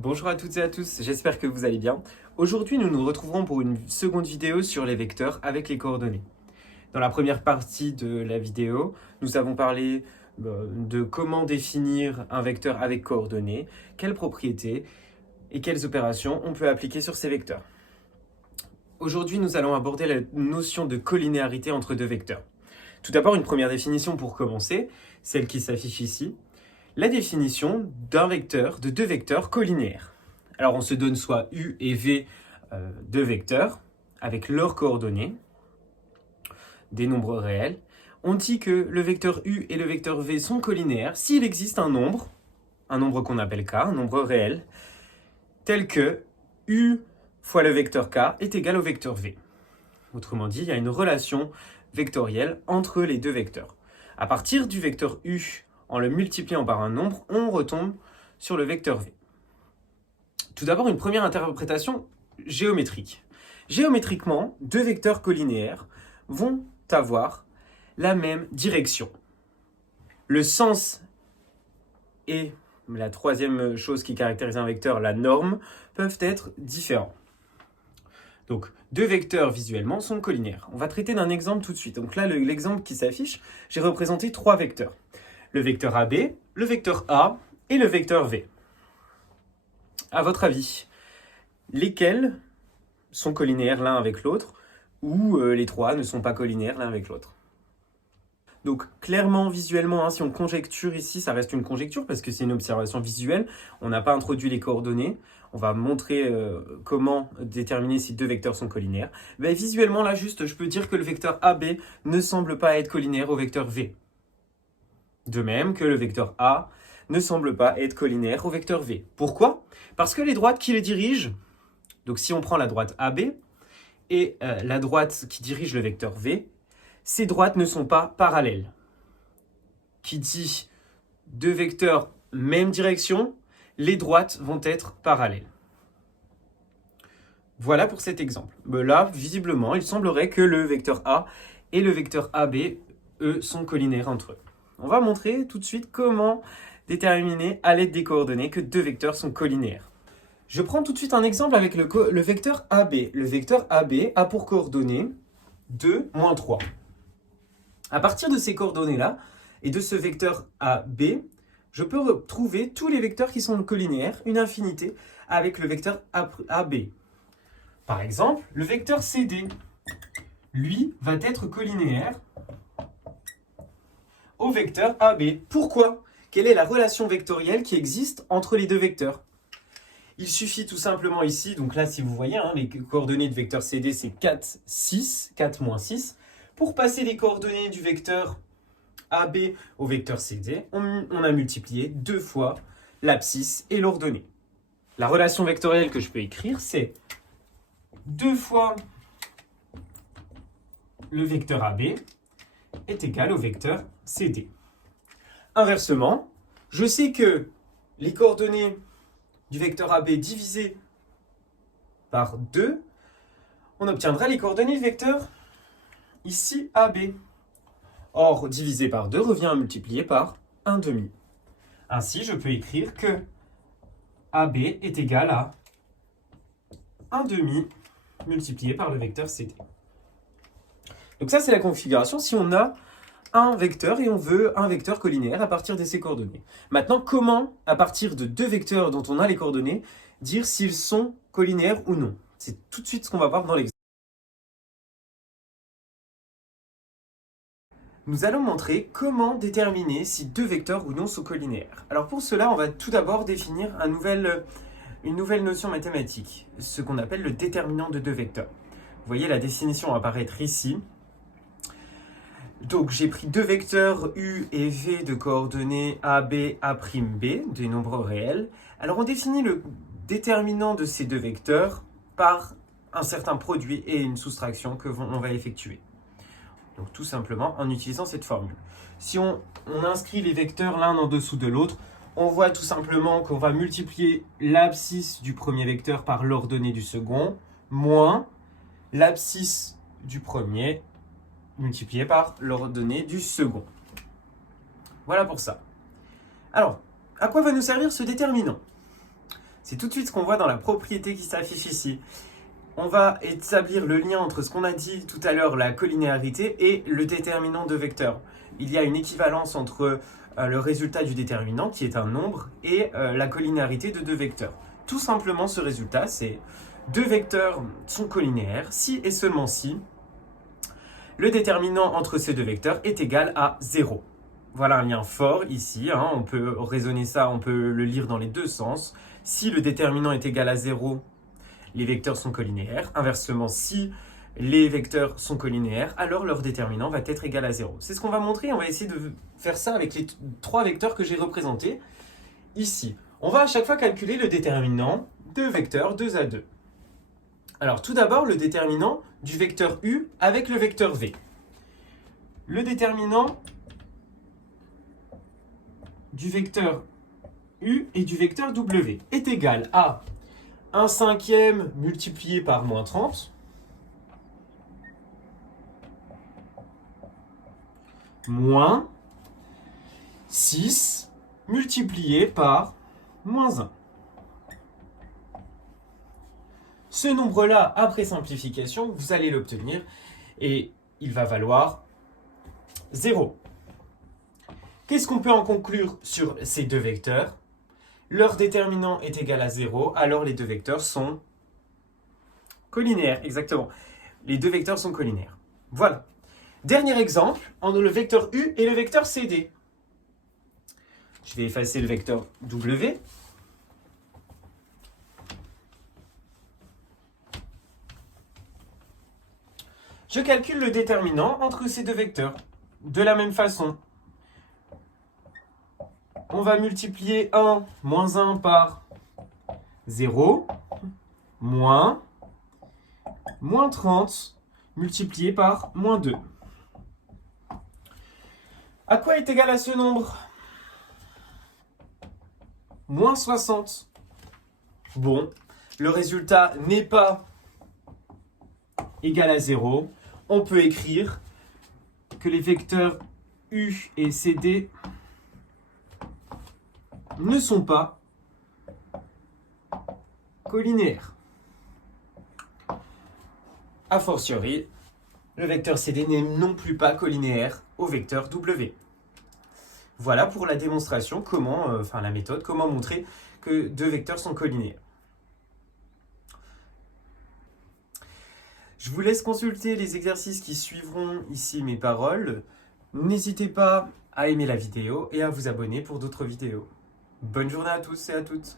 Bonjour à toutes et à tous, j'espère que vous allez bien. Aujourd'hui, nous nous retrouverons pour une seconde vidéo sur les vecteurs avec les coordonnées. Dans la première partie de la vidéo, nous avons parlé de comment définir un vecteur avec coordonnées, quelles propriétés et quelles opérations on peut appliquer sur ces vecteurs. Aujourd'hui, nous allons aborder la notion de collinéarité entre deux vecteurs. Tout d'abord, une première définition pour commencer, celle qui s'affiche ici. La définition d'un vecteur, de deux vecteurs collinéaires. Alors on se donne soit U et V, deux vecteurs, avec leurs coordonnées, des nombres réels. On dit que le vecteur U et le vecteur V sont collinéaires s'il existe un nombre qu'on appelle K, un nombre réel, tel que U fois le vecteur K est égal au vecteur V. Autrement dit, il y a une relation vectorielle entre les deux vecteurs. À partir du vecteur U, en le multipliant par un nombre, on retombe sur le vecteur V. Tout d'abord, une première interprétation géométrique. Géométriquement, deux vecteurs collinéaires vont avoir la même direction. Le sens et la troisième chose qui caractérise un vecteur, la norme, peuvent être différents. Donc, deux vecteurs visuellement sont collinéaires. On va traiter d'un exemple tout de suite. Donc là, l'exemple qui s'affiche, j'ai représenté trois vecteurs. Le vecteur AB, le vecteur A et le vecteur V. À votre avis, lesquels sont collinéaires l'un avec l'autre ou les trois ne sont pas collinéaires l'un avec l'autre? Donc clairement, visuellement, si on conjecture ici, ça reste une conjecture parce que c'est une observation visuelle. On n'a pas introduit les coordonnées. On va montrer comment déterminer si deux vecteurs sont collinéaires. Mais visuellement, là, juste, je peux dire que le vecteur AB ne semble pas être collinéaire au vecteur V. De même que le vecteur A ne semble pas être collinéaire au vecteur V. Pourquoi? Parce que les droites qui les dirigent, donc si on prend la droite AB et la droite qui dirige le vecteur V, ces droites ne sont pas parallèles. Qui dit deux vecteurs même direction, les droites vont être parallèles. Voilà pour cet exemple. Là, visiblement, il semblerait que le vecteur A et le vecteur AB, eux, sont collinéaires entre eux. On va montrer tout de suite comment déterminer à l'aide des coordonnées que deux vecteurs sont collinéaires. Je prends tout de suite un exemple avec le vecteur AB. Le vecteur AB a pour coordonnées 2, moins 3. À partir de ces coordonnées-là et de ce vecteur AB, je peux retrouver tous les vecteurs qui sont collinéaires, une infinité, avec le vecteur AB. Par exemple, le vecteur CD, lui, va être collinéaire au vecteur AB. Pourquoi? Quelle est la relation vectorielle qui existe entre les deux vecteurs? Il suffit tout simplement ici, donc là si vous voyez, les coordonnées du vecteur CD c'est 4, 6, 4 moins 6. Pour passer les coordonnées du vecteur AB au vecteur CD, on a multiplié deux fois l'abscisse et l'ordonnée. La relation vectorielle que je peux écrire c'est 2 fois le vecteur AB est égal au vecteur CD. Inversement, je sais que les coordonnées du vecteur AB divisé par 2, on obtiendra les coordonnées du vecteur ici AB. Or, divisé par 2 revient à multiplier par 1/2. Ainsi, je peux écrire que AB est égal à 1/2 multiplié par le vecteur CD. Donc ça, c'est la configuration si on a un vecteur et on veut un vecteur collinéaire à partir de ces coordonnées. Maintenant, comment, à partir de deux vecteurs dont on a les coordonnées, dire s'ils sont collinéaires ou non? C'est tout de suite ce qu'on va voir dans l'exemple. Nous allons montrer comment déterminer si deux vecteurs ou non sont collinéaires. Alors pour cela, on va tout d'abord définir une nouvelle notion mathématique, ce qu'on appelle le déterminant de deux vecteurs. Vous voyez, la définition va apparaître ici. Donc j'ai pris deux vecteurs U et V de coordonnées AB, A'B, des nombres réels. Alors on définit le déterminant de ces deux vecteurs par un certain produit et une soustraction que on va effectuer. Donc tout simplement en utilisant cette formule. Si on inscrit les vecteurs l'un en dessous de l'autre, on voit tout simplement qu'on va multiplier l'abscisse du premier vecteur par l'ordonnée du second, moins l'abscisse du premier multiplié par l'ordonnée du second. Voilà pour ça. Alors, à quoi va nous servir ce déterminant? C'est tout de suite ce qu'on voit dans la propriété qui s'affiche ici. On va établir le lien entre ce qu'on a dit tout à l'heure, la collinéarité, et le déterminant de vecteur. Il y a une équivalence entre le résultat du déterminant, qui est un nombre, et la collinéarité de deux vecteurs. Tout simplement, ce résultat, c'est deux vecteurs sont collinéaires si et seulement si le déterminant entre ces deux vecteurs est égal à 0. Voilà un lien fort ici, hein, on peut raisonner ça, on peut le lire dans les deux sens. Si le déterminant est égal à 0, les vecteurs sont collinéaires. Inversement, si les vecteurs sont collinéaires, alors leur déterminant va être égal à 0. C'est ce qu'on va montrer, on va essayer de faire ça avec les trois vecteurs que j'ai représentés ici. On va à chaque fois calculer le déterminant de vecteurs 2 à 2. Alors tout d'abord, le déterminant du vecteur U avec le vecteur V. Le déterminant du vecteur U et du vecteur W est égal à 1/5 multiplié par moins 30 moins 6 multiplié par moins 1. Ce nombre-là, après simplification, vous allez l'obtenir et il va valoir 0. Qu'est-ce qu'on peut en conclure sur ces deux vecteurs? Leur déterminant est égal à 0, alors les deux vecteurs sont collinéaires, exactement. Les deux vecteurs sont collinéaires. Voilà. Dernier exemple, entre le vecteur U et le vecteur CD. Je vais effacer le vecteur W. Je calcule le déterminant entre ces deux vecteurs. De la même façon, on va multiplier 1 moins 1 par 0, moins 30 multiplié par moins 2. À quoi est égal à ce nombre? Moins 60. Bon, le résultat n'est pas égal à 0. On peut écrire que les vecteurs U et CD ne sont pas collinéaires. A fortiori, le vecteur CD n'est non plus pas collinéaire au vecteur W. Voilà pour la démonstration, la méthode, comment montrer que deux vecteurs sont collinéaires. Je vous laisse consulter les exercices qui suivront ici mes paroles. N'hésitez pas à aimer la vidéo et à vous abonner pour d'autres vidéos. Bonne journée à tous et à toutes.